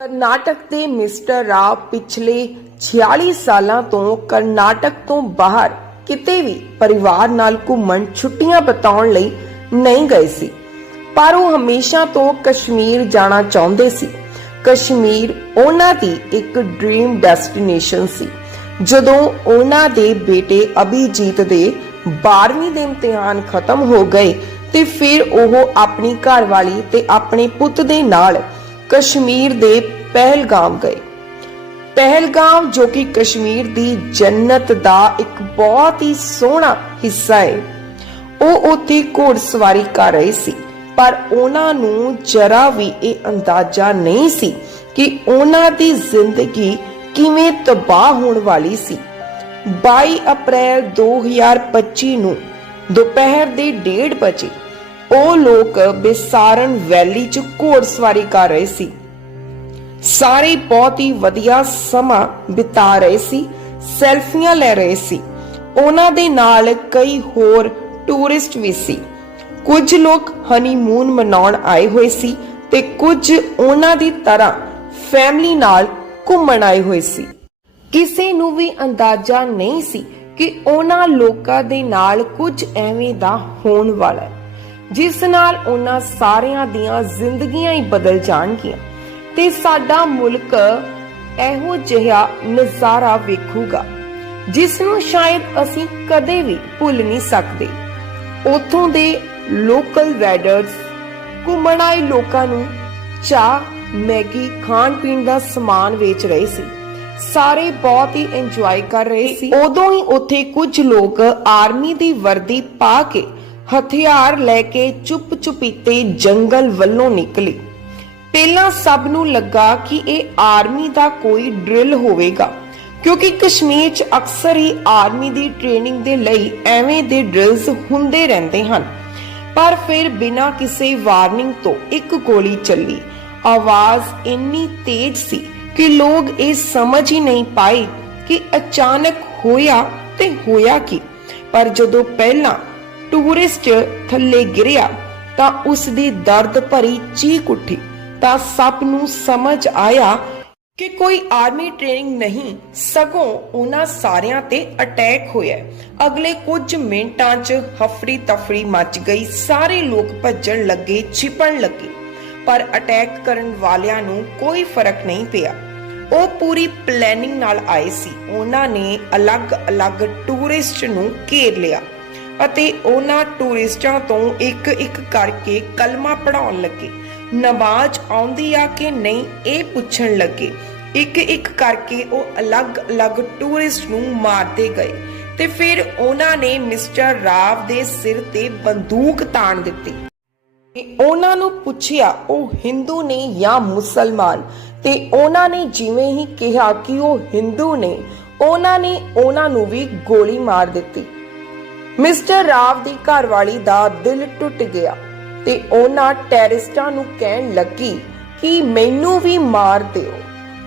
ਕਰਨਾਟਕ ਦੇ ਮਿਸਟਰ ਰਾਵ ਪਿਛਲੇ 46 ਸਾਲਾਂ ਤੋਂ ਕਰਨਾਟਕ ਤੋਂ ਬਾਹਰ ਕਿਤੇ ਵੀ ਪਰਿਵਾਰ ਨਾਲ ਘੁੰਮਣ ਛੁੱਟੀਆਂ ਬਿਤਾਉਣ ਲਈ ਨਹੀਂ ਗਏ ਸੀ। ਪਰ ਉਹ ਹਮੇਸ਼ਾ ਤੋਂ ਕਸ਼ਮੀਰ ਜਾਣਾ ਚਾਹੁੰਦੇ ਸੀ। ਕਸ਼ਮੀਰ ਉਹਨਾਂ ਦੀ ਇੱਕ ਡ੍ਰੀਮ ਡੈਸਟੀਨੇਸ਼ਨ ਸੀ। ਜਦੋਂ ਉਹਨਾਂ ਦੇ ਬੇਟੇ ਅਭਿਜੀਤ ਦੇ 12ਵੀਂ ਦੇ ਇਮਤਿਹਾਨ ਖਤਮ ਹੋ ਗਏ ਤੇ ਫਿਰ ਉਹ ਆਪਣੀ ਘਰਵਾਲੀ ਤੇ ਆਪਣੇ ਪੁੱਤ ਦੇ ਨਾਲ ਕਸ਼ਮੀਰ ਦੇ ਪਹਿਲਗਾਮ ਗਏ। ਪਹਿਲਗਾਮ ਜੋ ਕਿ ਕਸ਼ਮੀਰ ਦੀ ਜੰਨਤ ਦਾ ਇੱਕ ਬਹੁਤ ਹੀ ਸੋਹਣਾ ਹਿੱਸਾ ਹੈ ਉਹ ਉੱਥੇ ਘੋੜਸਵਾਰੀ ਕਰ ਰਹੇ ਸੀ, ਪਰ ਉਹਨਾਂ ਨੂੰ ਜਰਾ ਵੀ ਇਹ ਅੰਦਾਜ਼ਾ ਨਹੀਂ ਸੀ ਕਿ ਉਹਨਾਂ ਦੀ ਜ਼ਿੰਦਗੀ ਕਿਵੇਂ ਤਬਾਹ ਹੋਣ ਵਾਲੀ ਸੀ। 22 ਅਪ੍ਰੈਲ 2025 ਨੂੰ ਦੁਪਹਿਰ ਦੇ 1:30 ਵਜੇ ਉਹ ਲੋਕ ਬਿਸਾਰਨ ਵੈਲੀ 'ਚ ਘੋੜਸਵਾਰੀ ਕਰ ਰਹੇ ਸੀ। ਸਾਰੇ ਬਹੁਤ ਹੀ ਵਧੀਆ ਸਮਾਂ ਬਿਤਾ ਰਹੇ ਸੀ, ਸੈਲਫੀਆਂ ਲੈ ਰਹੇ ਸੀ। ਉਹਨਾਂ ਦੇ ਨਾਲ ਕਈ ਹੋਰ ਟੂਰਿਸਟ ਵੀ ਸੀ। ਕੁਝ ਲੋਕ ਹਨੀਮੂਨ ਮਨਾਉਣ ਆਏ ਹੋਏ ਸੀ ਤੇ ਕੁਝ ਉਹਨਾਂ ਦੀ ਤਰ੍ਹਾਂ ਫੈਮਿਲੀ ਨਾਲ ਘੁੰਮਣ ਆਏ ਹੋਏ ਸੀ। ਕਿਸੇ ਨੂੰ ਵੀ ਅੰਦਾਜ਼ਾ ਨਹੀਂ ਸੀ ਕਿ ਉਹਨਾਂ ਲੋਕਾਂ ਦੇ ਨਾਲ ਕੁਝ ਐਵੇਂ ਦਾ ਹੋਣ ਵਾਲਾ ਜਿਸ ਨਾਲ ਉਹਨਾਂ ਸਾਰਿਆਂ ਦੀਆਂ ਜ਼ਿੰਦਗੀਆਂ ਹੀ ਬਦਲ ਜਾਣਗੀਆਂ। ਤੇ ਸਾਡਾ ਮੁਲਕ ਇਹੋ ਜਿਹਾ ਨਜ਼ਾਰਾ ਵੇਖੂਗਾ ਜਿਸ ਨੂੰ ਸ਼ਾਇਦ ਅਸੀਂ ਕਦੇ ਵੀ ਭੁੱਲ ਨਹੀਂ ਸਕਦੇ। ਉਥੋਂ ਦੇ ਲੋਕਲ ਰਾਈਡਰਸ ਘੁੰਮਣ ਲੋਕਾਂ ਨੂੰ ਚਾਹ, ਮੈਗੀ ਖਾਣ ਪੀਣ ਦਾ ਸਮਾਨ ਵੇਚ ਰਹੇ ਸੀ। ਸਾਰੇ ਬਹੁਤ ਹੀ ਇੰਜੋਏ ਕਰ ਰਹੇ ਸੀ। ਉਦੋਂ ਹੀ ਉੱਥੇ ਕੁਝ ਲੋਕ ਆਰਮੀ ਦੀ ਵਰਦੀ ਪਾ ਕੇ ਹਥਿਆਰ ਲੈ ਕੇ ਚੁੱਪ ਚੁਪੀਤੇ ਜੰਗਲ ਵੱਲੋਂ ਨਿਕਲੀ। ਪਹਿਲਾਂ ਸਭ ਨੂੰ ਲੱਗਾ ਕਿ ਇਹ ਆਰਮੀ ਦਾ ਕੋਈ ਡਰਿਲ ਹੋਵੇਗਾ, ਕਿਉਂਕਿ ਕਸ਼ਮੀਰ 'ਚ ਅਕਸਰ ਹੀ ਆਰਮੀ ਦੀ ਟ੍ਰੇਨਿੰਗ ਦੇ ਲਈ ਐਵੇਂ ਦੇ ਡਰਿਲਸ ਹੁੰਦੇ ਰਹਿੰਦੇ ਹਨ। ਪਰ ਫਿਰ ਬਿਨਾਂ ਕਿਸੇ ਵਾਰਨਿੰਗ ਤੋਂ ਇੱਕ ਗੋਲੀ ਚੱਲੀ। ਆਵਾਜ਼ ਇੰਨੀ ਤੇਜ਼ ਸੀ ਕਿ ਲੋਕ ਇਹ ਸਮਝ ਹੀ ਨਹੀਂ ਪਾਏ ਕਿ ਅਚਾਨਕ ਹੋਇਆ ਤੇ ਹੋਇਆ ਕੀ। ਪਰ ਜਦੋਂ ਪਹਿਲਾਂ ਟੂਰਿਸਟ ਥੱਲੇ ਗਿਰਿਆ ਤਾਂ ਉਸ ਦੀ ਦਰਦ ਭਰੀ ਚੀਕ ਉੱਠੀ। ਤਾਂ ਸਭ ਨੂੰ ਸਮਝ ਆਇਆ ਕਿ ਕੋਈ ਆਰਮੀ ਟ੍ਰੇਨਿੰਗ ਨਹੀਂ, ਸਗੋਂ ਉਹਨਾਂ ਸਾਰਿਆਂ ਤੇ ਅਟੈਕ ਹੋਇਆ। ਅਗਲੇ ਕੁਝ ਮਿੰਟਾਂ 'ਚ ਹਫਰੀ ਤਫਰੀ ਮਚ ਗਈ, ਸਾਰੇ ਲੋਕ ਭੱਜਣ ਲੱਗੇ, ਛਿਪਣ ਲੱਗੇ। ਪਰ ਅਟੈਕ ਕਰਨ ਵਾਲਿਆਂ ਨੂੰ ਕੋਈ ਫ਼ਰਕ ਨਹੀਂ ਪਿਆ। ਉਹ ਪੂਰੀ ਪਲੈਨਿੰਗ ਨਾਲ ਆਏ ਸੀ। ਉਹਨਾਂ ਨੇ ਅਲੱਗ-ਅਲੱਗ ਟੂਰਿਸਟ ਨੂੰ ਘੇਰ ਲਿਆ। ਅਤੇ ਉਹਨਾਂ ਟੂਰਿਸਟਾਂ ਤੋਂ ਇੱਕ ਇੱਕ ਕਰਕੇ ਕਲਮਾ ਪੜਾਉਣ ਲੱਗੇ। ਨਮਾਜ਼ ਆਉਂਦੀ ਆ ਕਿ ਨਹੀਂ, ਇਹ ਪੁੱਛਣ ਲੱਗੇ। ਇੱਕ ਇੱਕ ਕਰਕੇ ਉਹ ਅਲੱਗ-ਅਲੱਗ ਟੂਰਿਸਟ ਨੂੰ ਮਾਰਦੇ ਗਏ ਤੇ ਫਿਰ ਉਹਨਾਂ ਨੇ ਮਿਸਟਰ ਰਾਵ ਦੇ ਸਿਰ ਤੇ ਬੰਦੂਕ ਤਾਣ ਦਿੱਤੀ। ਉਹਨਾਂ ਨੂੰ ਪੁੱਛਿਆ, ਉਹ ਹਿੰਦੂ ਨੇ ਜਾਂ ਮੁਸਲਮਾਨ? ਤੇ ਉਹਨਾਂ ਨੇ ਜਿਵੇਂ ਹੀ ਕਿਹਾ ਕਿ ਉਹ ਹਿੰਦੂ ਨੇ, ਉਹਨਾਂ ਨੇ ਉਹਨਾਂ ਨੂੰ ਵੀ ਗੋਲੀ ਮਾਰ ਦਿੱਤੀ। ਮਿਸਟਰ ਰਾਵ ਦੀ ਘਰਵਾਲੀ ਦਾ ਦਿਲ ਟੁੱਟ ਗਿਆ ਤੇ ਉਹਨਾਂ ਟੈਰਿਸਟਾਂ ਨੂੰ ਕਹਿਣ ਲੱਗੀ ਕਿ ਮੈਨੂੰ ਵੀ ਮਾਰ ਦਿਓ।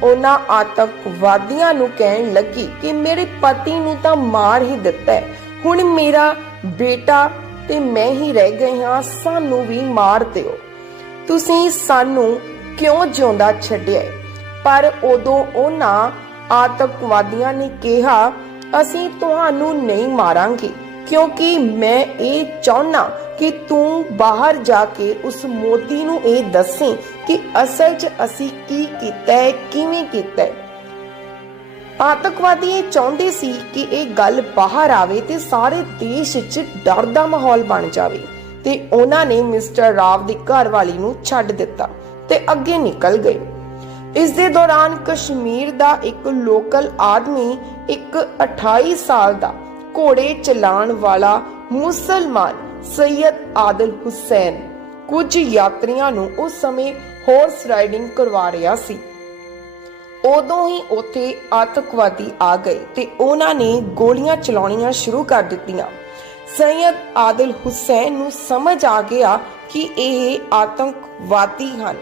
ਉਹਨਾਂ ਆਤੰਕਵਾਦੀਆਂ ਨੂੰ ਕਹਿਣ ਲੱਗੀ ਕਿ ਮੇਰੇ ਪਤੀ ਨੂੰ ਤਾਂ ਮਾਰ ਹੀ ਦਿੱਤਾ ਹੈ। ਹੁਣ ਮੇਰਾ ਬੇਟਾ ਤੇ ਮੈਂ ਹੀ ਰਹਿ ਗਏ ਹਾਂ, ਸਾਨੂੰ ਵੀ ਮਾਰ ਦਿਓ। ਤੁਸੀਂ ਸਾਨੂੰ ਕਿਉਂ ਜਿਉਂਦਾ ਛੱਡਿਆ ਪਰ ਉਦੋਂ ਉਹਨਾਂ ਆਤੰਕਵਾਦੀਆਂ ਨੇ ਕਿਹਾ, ਅਸੀਂ ਤੁਹਾਨੂੰ ਨਹੀਂ ਮਾਰਾਂਗੇ। ਕਿਉਂਕਿ ਮੈਂ ਇਹ ਚਾਹਨਾ ਕਿ ਤੂੰ ਬਾਹਰ ਜਾ ਕੇ ਉਸ ਮੋਦੀ ਨੂੰ ਇਹ ਦੱਸੇ ਕਿ ਅਸਲ 'ਚ ਅਸੀਂ ਕੀ ਕੀਤਾ ਹੈ, ਕਿਵੇਂ ਕੀਤਾ ਹੈ। ਆਤੰਕਵਾਦੀ ਇਹ ਚਾਹੁੰਦੇ ਸੀ ਕਿ ਇਹ ਗੱਲ ਬਾਹਰ ਆਵੇ ਤੇ ਸਾਰੇ ਦੇਸ਼ 'ਚ ਡਰ ਦਾ ਮਾਹੌਲ ਬਣ ਜਾਵੇ ਤੇ ਉਹਨਾਂ ਨੇ ਮਿਸਟਰ ਰਾਵ ਦੀ ਘਰਵਾਲੀ ਨੂੰ ਛੱਡ ਦਿੱਤਾ ਤੇ ਅੱਗੇ ਨਿਕਲ ਗਏ। ਇਸ ਦੇ ਦੌਰਾਨ ਕਸ਼ਮੀਰ ਦਾ ਇੱਕ ਲੋਕਲ ਆਦਮੀ ਇੱਕ 28 ਸਾਲ ਦਾ ਘੋੜੇ ਚਲਾਉਣ ਵਾਲਾ ਮੁਸਲਮਾਨ ਸੈਯਦ ਆਦਲ ਹੁਸੈਨ ਕੁਝ ਯਾਤਰੀਆਂ ਨੂੰ ਉਸ ਸਮੇਂ ਹਾਰਸ ਰਾਈਡਿੰਗ ਕਰਵਾ ਰਿਹਾ ਸੀ। ਉਦੋਂ ਹੀ ਉੱਥੇ ਆਤੰਕਵਾਦੀ ਆ ਗਏ ਤੇ ਉਹਨਾਂ ਨੇ ਗੋਲੀਆਂ ਚਲਾਉਣੀਆਂ ਸ਼ੁਰੂ ਕਰ ਦਿੱਤੀਆਂ। ਸੈਯਦ ਆਦਲ ਹੁਸੈਨ ਨੂੰ ਸਮਝ ਆ ਗਿਆ ਕਿ ਇਹ ਆਤੰਕਵਾਦੀ ਹਨ।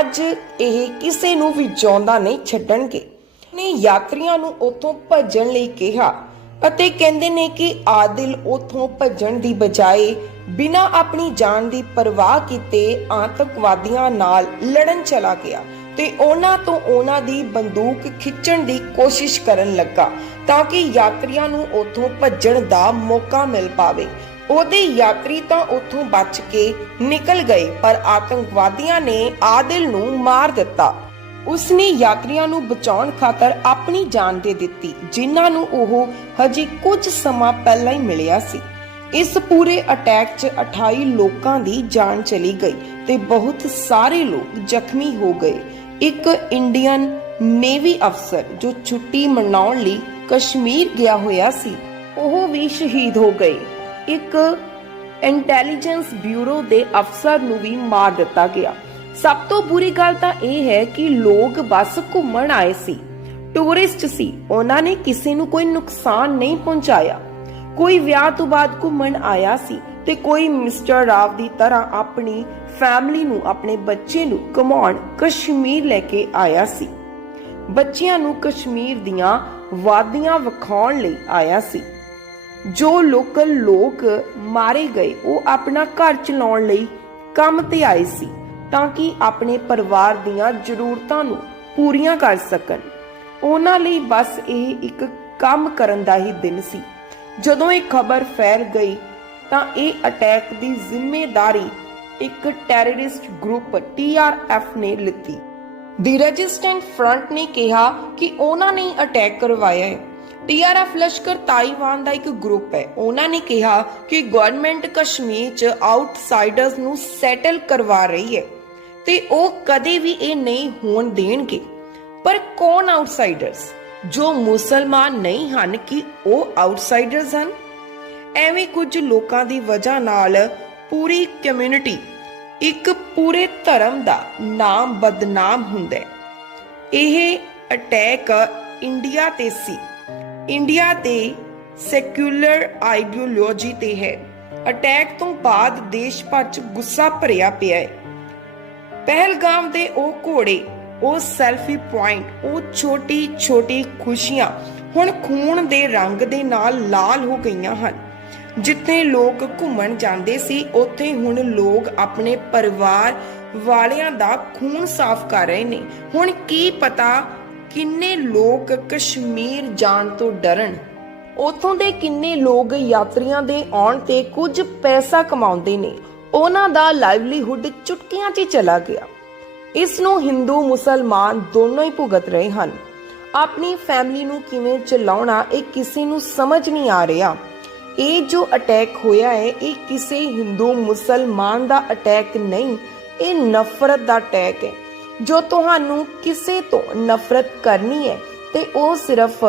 ਅੱਜ ਇਹ ਕਿਸੇ ਨੂੰ ਵੀ ਜਿਉਂਦਾ ਨਹੀਂ ਛੱਡਣਗੇ। ਨੇ ਯਾਤਰੀਆਂ ਨੂੰ ਉੱਥੋਂ ਭੱਜਣ ਲਈ ਕਿਹਾ ਅਤੇ ਕਹਿੰਦੇ ਨੇ ਕਿ ਆਦਿਲ ਉੱਥੋਂ ਭੱਜਣ ਦੀ ਬਜਾਏ ਬਿਨਾਂ ਆਪਣੀ ਜਾਨ ਦੀ ਪਰਵਾਹ ਕੀਤੇ ਆਤੰਕਵਾਦੀਆਂ ਨਾਲ ਲੜਨ ਚਲਾ ਗਿਆ ਤੇ ਉਹਨਾਂ ਤੋਂ ਉਹਨਾਂ ਦੀ ਬੰਦੂਕ ਖਿੱਚਣ ਦੀ ਕੋਸ਼ਿਸ਼ ਕਰਨ ਲੱਗਾ ਤਾਂ ਕਿ ਯਾਤਰੀਆਂ ਨੂੰ ਉਥੋਂ ਭੱਜਣ ਦਾ ਮੌਕਾ ਮਿਲ ਪਾਵੇ। ਉਹਦੇ ਯਾਤਰੀ ਤਾਂ ਉੱਥੋਂ ਬਚ ਕੇ ਨਿਕਲ ਗਏ, ਪਰ ਆਤੰਕਵਾਦੀਆਂ ਨੇ ਆਦਿਲ ਨੂੰ ਮਾਰ ਦਿੱਤਾ। ਉਸਨੇ ਯਾਤਰੀਆਂ ਨੂੰ ਬਚਾਉਣ ਖਾਤਰ ਆਪਣੀ ਜਾਨ ਦੇ ਦਿੱਤੀ, ਜਿਨ੍ਹਾਂ ਨੂੰ ਉਹ ਹਜੇ ਕੁਝ ਸਮਾਂ ਪਹਿਲਾਂ ਹੀ ਮਿਲਿਆ ਸੀ। ਇਸ ਪੂਰੇ ਅਟੈਕ 'ਚ 28 ਲੋਕਾਂ ਦੀ ਜਾਨ ਚਲੀ ਗਈ ਤੇ ਬਹੁਤ ਸਾਰੇ ਲੋਕ ਜ਼ਖਮੀ ਹੋ ਗਏ। ਇੱਕ ਇੰਡੀਅਨ ਨੇਵੀ ਅਫਸਰ ਜੋ ਛੁੱਟੀ ਮਨਾਉਣ ਲਈ ਕਸ਼ਮੀਰ ਗਿਆ ਹੋਇਆ ਸੀ, ਉਹ ਵੀ ਸ਼ਹੀਦ ਹੋ ਗਏ। ਇੱਕ ਇੰਟੈਲੀਜੈਂਸ ਬਿਊਰੋ ਦੇ ਅਫਸਰ ਨੂੰ ਵੀ ਮਾਰ ਦਿੱਤਾ ਗਿਆ। ਸਭ ਤੋਂ ਬੁਰੀ ਗੱਲ ਤਾਂ ਇਹ ਹੈ ਕਿ ਲੋਕ ਬਸ ਘੁੰਮਣ ਆਏ ਸੀ। ਟੂਰਿਸਟ ਸੀ। ਉਹਨਾਂ ਨੇ ਕਿਸੇ ਨੂੰ ਕੋਈ ਨੁਕਸਾਨ ਨਹੀਂ ਪਹੁੰਚਾਇਆ। ਕੋਈ ਵਿਆਹ ਤੋਂ ਬਾਅਦ ਘੁੰਮਣ ਆਇਆ ਸੀ ਤੇ ਕੋਈ ਮਿਸਟਰ ਰਾਵ ਦੀ ਤਰ੍ਹਾਂ ਆਪਣੀ ਫੈਮਿਲੀ ਨੂੰ, ਆਪਣੇ ਬੱਚੇ ਨੂੰ ਘੁਮਾਉਣ ਕਸ਼ਮੀਰ ਲੈ ਕੇ ਆਇਆ ਸੀ। ਬੱਚਿਆਂ ਨੂੰ ਕਸ਼ਮੀਰ ਦੀਆਂ ਵਾਦੀਆਂ ਵਿਖਾਉਣ ਲਈ ਆਇਆ ਸੀ। ਜੋ ਲੋਕਲ ਲੋਕ ਮਾਰੇ ਗਏ, ਉਹ ਆਪਣਾ ਘਰ ਚਲਾਉਣ ਲਈ ਕੰਮ ਤੇ ਆਏ ਸੀ। ਤਾਂ ਕਿ ਆਪਣੇ ਪਰਿਵਾਰ ਦੀਆਂ ਜ਼ਰੂਰਤਾਂ ਨੂੰ ਪੂਰੀਆਂ ਕਰ ਸਕਣ। ਉਹਨਾਂ ਲਈ ਬਸ ਇਹ ਇੱਕ ਕੰਮ ਕਰਨ ਦਾ ਹੀ ਦਿਨ ਸੀ। ਜਦੋਂ ਇਹ ਖਬਰ ਫੈਲ ਗਈ, ਤਾਂ ਇਹ ਅਟੈਕ ਦੀ ਜ਼ਿੰਮੇਵਾਰੀ ਇੱਕ ਟੈਰਰਿਸਟ ਗਰੁੱਪ TRF ਨੇ ਲਿੱਤੀ। ਦੀ ਰੈਜ਼ਿਸਟੈਂਟ ਫਰੰਟ ਨੇ ਕਿਹਾ ਕਿ ਉਹਨਾਂ ਨੇ ਅਟੈਕ ਕਰਵਾਇਆ ਹੈ। ਟੀਆਰਐਫ ਲਸ਼ਕਰ ਤਾਈਵਾਨ ਦਾ ਇੱਕ ਗਰੁੱਪ ਹੈ। ਉਹਨਾਂ ਨੇ ਕਿਹਾ ਕਿ ਗਵਰਨਮੈਂਟ ਕਸ਼ਮੀਰ 'ਚ ਆਊਟਸਾਈਡਰਸ ਨੂੰ ਸੈਟਲ ਕਰਵਾ ਰਹੀ ਹੈ। ਤੇ ਉਹ ਕਦੇ ਵੀ ਇਹ ਨਹੀਂ ਹੋਣ ਦੇਣਗੇ। ਪਰ ਕੌਣ ਆਊਟਸਾਈਡਰਸ ਜੋ ਮੁਸਲਮਾਨ ਨਹੀਂ ਹਨ, ਕਿ ਉਹ ਆਊਟਸਾਈਡਰਸ ਹਨ? ਐਵੇਂ ਕੁਝ ਲੋਕਾਂ ਦੀ ਵਜ੍ਹਾ ਨਾਲ ਪੂਰੀ ਕਮਿਊਨਿਟੀ ਇੱਕ ਪੂਰੇ ਧਰਮ ਦਾ ਨਾਮ ਬਦਨਾਮ ਹੁੰਦਾ ਹੈ। ਇਹ ਅਟੈਕ ਇੰਡੀਆ ਤੇ ਸੀ। ਇੰਡੀਆ ਤੇ ਸੈਕੂਲਰ ਆਈਡੀਓਲੋਜੀ ਤੇ ਹੈ। ਅਟੈਕ ਤੋਂ ਬਾਅਦ ਦੇਸ਼ ਭਰ ਚ ਗੁੱਸਾ ਭਰਿਆ ਪਿਆ ਹੈ। ਪਹਿਲਗਾਮ ਦੇ ਉਹ ਘੋੜੇ, ਉਹ ਸੈਲਫੀ ਪੁਆਇੰਟ ਉਹ ਛੋਟੀ ਛੋਟੀ ਖੁਸ਼ੀਆਂ ਹੁਣ ਖੂਨ ਦੇ ਰੰਗ ਦੇ ਨਾਲ ਲਾਲ ਹੋ ਗਈਆਂ ਹਨ। ਜਿੱਥੇ ਲੋਕ ਘੁੰਮਣ ਜਾਂਦੇ ਸੀ, ਉੱਥੇ ਹੁਣ ਲੋਕ ਆਪਣੇ ਪਰਿਵਾਰ ਵਾਲਿਆਂ ਦਾ ਖੂਨ ਸਾਫ਼ ਕਰ ਰਹੇ ਨੇ। ਹੁਣ ਕੀ ਪਤਾ ਕਿੰਨੇ ਲੋਕ ਕਸ਼ਮੀਰ ਜਾਣ ਤੋਂ ਡਰਨ। ਉਥੋਂ ਦੇ ਕਿੰਨੇ ਲੋਕ ਯਾਤਰੀਆਂ ਦੇ ਆਉਣ ਤੇ ਕੁਝ ਪੈਸਾ ਕਮਾਉਂਦੇ ਨੇ। ਉਹਨਾਂ ਦਾ ਲਾਈਵਲੀਹੁੱਡ ਚੁਟਕੀਆਂ 'ਚ ਚਲਾ ਗਿਆ। ਇਸ ਨੂੰ ਹਿੰਦੂ ਮੁਸਲਮਾਨ ਦੋਨੋਂ ਹੀ ਭੁਗਤ ਰਹੇ ਹਨ। ਆਪਣੀ ਫੈਮਿਲੀ ਨੂੰ ਕਿਵੇਂ ਚਲਾਉਣਾ ਇਹ ਕਿਸੇ ਨੂੰ ਸਮਝ ਨਹੀਂ ਆ ਰਿਹਾ। ਇਹ ਜੋ ਅਟੈਕ ਹੋਇਆ ਹੈ, ਇਹ ਕਿਸੇ ਹਿੰਦੂ ਮੁਸਲਮਾਨ ਦਾ ਅਟੈਕ ਨਹੀਂ, ਇਹ ਨਫ਼ਰਤ ਦਾ ਅਟੈਕ ਹੈ। ਜੋ ਤੁਹਾਨੂੰ ਕਿਸੇ ਤੋਂ ਨਫ਼ਰਤ ਕਰਨੀ ਹੈ, ਤੇ ਉਹ ਸਿਰਫ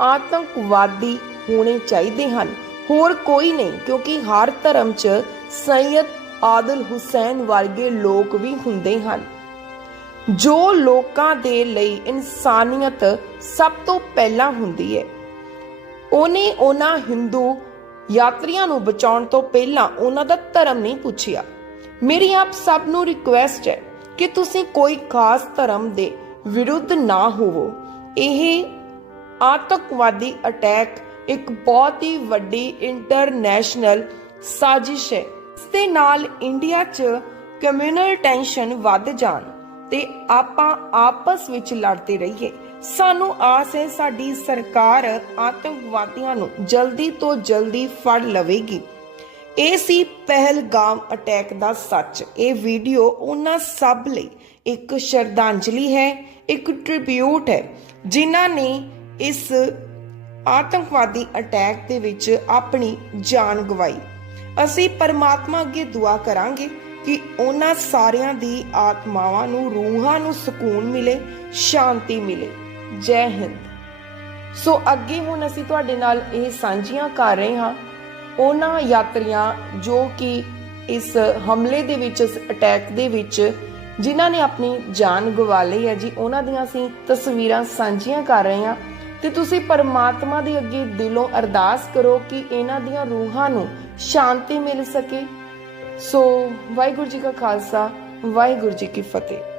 ਆਤੰਕਵਾਦੀ ਹੋਣੇ ਚਾਹੀਦੇ ਹਨ। ਹੋਰ ਕੋਈ ਨਹੀਂ, ਕਿਉਂਕਿ ਹਰ ਧਰਮ 'ਚ ਸੈਯਦ ਆਦਲ ਹੁਸੈਨ ਵਰਗੇ ਲੋਕ ਵੀ ਹੁੰਦੇ ਹਨ, ਜੋ ਲੋਕਾਂ ਦੇ ਲਈ ਇਨਸਾਨੀਅਤ ਸਭ ਤੋਂ ਪਹਿਲਾਂ ਹੁੰਦੀ ਹੈ। ਉਹਨੇ ਉਹਨਾਂ ਹਿੰਦੂ ਯਾਤਰੀਆਂ ਨੂੰ ਬਚਾਉਣ ਤੋਂ ਪਹਿਲਾਂ ਉਹਨਾਂ ਦਾ ਧਰਮ ਨਹੀਂ ਪੁੱਛਿਆ। ਮੇਰੀ ਆਪ ਸਭ ਨੂੰ ਰਿਕੁਐਸਟ ਹੈ ਕਿ ਤੁਸੀਂ ਕੋਈ ਖਾਸ ਧਰਮ ਦੇ ਵਿਰੁੱਧ ਨਾ ਹੋਵੋ। ਇਹ ਆਤੰਕਵਾਦੀ ਅਟੈਕ ਇੱਕ ਬਹੁਤ ਹੀ ਵੱਡੀ ਇੰਟਰਨੈਸ਼ਨਲ ਸਾਜ਼ਿਸ਼ ਹੈ। ਇਸ ਦੇ ਨਾਲ ਇੰਡੀਆ 'ਚ ਕਮਿਊਨਲ ਟੈਨਸ਼ਨ ਵੱਧ ਜਾਣ ਤੇ ਆਪਾਂ ਆਪਸ ਵਿੱਚ ਲੜਦੇ ਰਹੀਏ। ਸਾਨੂੰ ਆਸ ਹੈ ਸਾਡੀ ਸਰਕਾਰ ਆਤੰਕਵਾਦੀਆਂ ਨੂੰ ਜਲਦੀ ਤੋਂ ਜਲਦੀ ਫੜ ਲਵੇਗੀ। ਇਹ ਸੀ ਪਹਿਲਗਾਮ ਅਟੈਕ ਦਾ ਸੱਚ। ਇਹ ਵੀਡੀਓ ਉਹਨਾਂ ਸਭ ਲਈ ਇੱਕ ਸ਼ਰਧਾਂਜਲੀ ਹੈ, ਇੱਕ ਟ੍ਰਿਬਿਊਟ ਹੈ, ਜਿਨ੍ਹਾਂ ਨੇ ਇਸ ਆਤੰਕਵਾਦੀ ਅਟੈਕ ਦੇ ਵਿੱਚ ਆਪਣੀ ਜਾਨ ਗਵਾਈ। ਅਸੀਂ ਪਰਮਾਤਮਾ ਅੱਗੇ ਦੁਆ ਕਰਾਂਗੇ ਕਿ ਉਹਨਾਂ ਸਾਰਿਆਂ ਦੀ ਆਤਮਾਵਾਂ ਨੂੰ, ਰੂਹਾਂ ਨੂੰ ਸਕੂਨ ਮਿਲੇ, ਸ਼ਾਂਤੀ ਮਿਲੇ। ਜੈ ਹਿੰਦ। ਸੋ ਅੱਗੇ ਹੁਣ ਅਸੀਂ ਤੁਹਾਡੇ ਨਾਲ ਇਹ ਸਾਂਝੀਆਂ ਕਰ ਰਹੇ ਹਾਂ। ਉਹਨਾਂ ਯਾਤਰੀਆਂ ਜੋ ਕਿ ਇਸ ਹਮਲੇ ਦੇ ਵਿੱਚ, ਇਸ ਅਟੈਕ ਦੇ ਵਿੱਚ, ਜਿਨ੍ਹਾਂ ਨੇ ਆਪਣੀ ਜਾਨ ਗਵਾ ਲਈ ਹੈ ਜੀ, ਉਹਨਾਂ ਦੀਆਂ ਅਸੀਂ ਤਸਵੀਰਾਂ ਸਾਂਝੀਆਂ ਕਰ ਰਹੇ ਹਾਂ। ਤੇ ਤੁਸੀਂ ਪਰਮਾਤਮਾ ਦੇ ਅੱਗੇ ਦਿਲੋਂ ਅਰਦਾਸ ਕਰੋ ਕਿ ਇਹਨਾਂ ਦੀਆਂ ਰੂਹਾਂ ਨੂੰ ਸ਼ਾਂਤੀ ਮਿਲ ਸਕੇ। ਸੋ ਵਾਹਿਗੁਰੂ ਜੀ ਕਾ ਖਾਲਸਾ, ਵਾਹਿਗੁਰੂ ਜੀ ਕੀ ਫਤਿਹ।